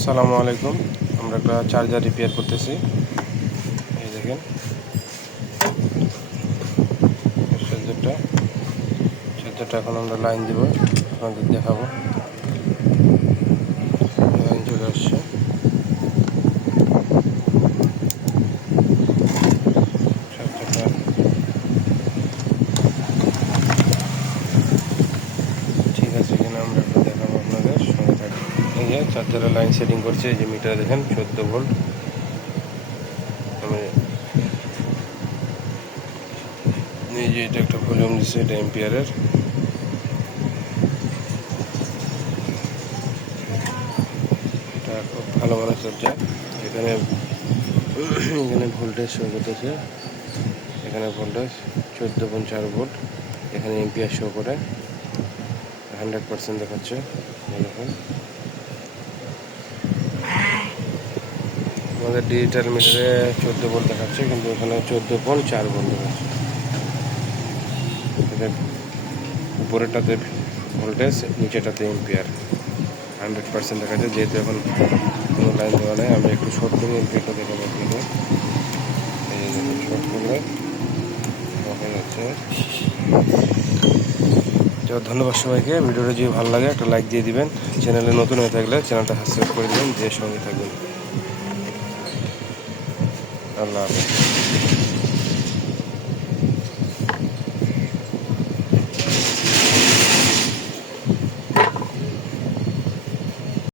আসসালামু আলাইকুম। আমরা একটা চার্জার রিপেয়ার করতেছি। এই দেখেন চার্জারটা এখন আমরা লাইন দিব, আপনাদের দেখাবো। লাইন চলে আসছে। চার্জারটা ঠিক আছে কিনা আমরা একটু দেখাবো আপনাদের সঙ্গে থাকবে। এই যে চার্জারের লাইন সেটিং করছে, এই যে মিটার দেখেন 14 ভোল্ট। আমি এই যে এটা একটা ভলিউম দিচ্ছে, এটা এম্পিয়ারের। এটা খুব ভালো চার্জার। এখানে ভোল্টেজ শো করতেছে, এখানে ভোল্টেজ 14.4 ভোল্ট, এখানে এম্পিয়ার শো করে 100% দেখাচ্ছে। দেখুন আমাদের ডিজিটাল মিটারে 14 ভোল্ট দেখাচ্ছে, কিন্তু এখানে 14.4 ভোল্ট দেখাচ্ছে। উপরেরটাতে ভোল্টেজ, নিচেটাতে এম্পিয়ার 100% দেখাচ্ছে। যেহেতু এখন কোনো লাইন দেওয়া নেই, আমি একটু শর্ট করে এম্পিয়ারটা দেখাবো আপনাদের। এই যে শর্ট করলে দেখা যাচ্ছে। ধন্যবাদ সবাইকে। ভিডিওটা যদি ভালো লাগে একটা লাইক দিয়ে দিবেন। চ্যানেলে নতুন হয়ে থাকলে চ্যানেলটা সাবস্ক্রাইব করে দেবেন, যে সঙ্গে থাকবেন। আল্লাহ হাফেজ।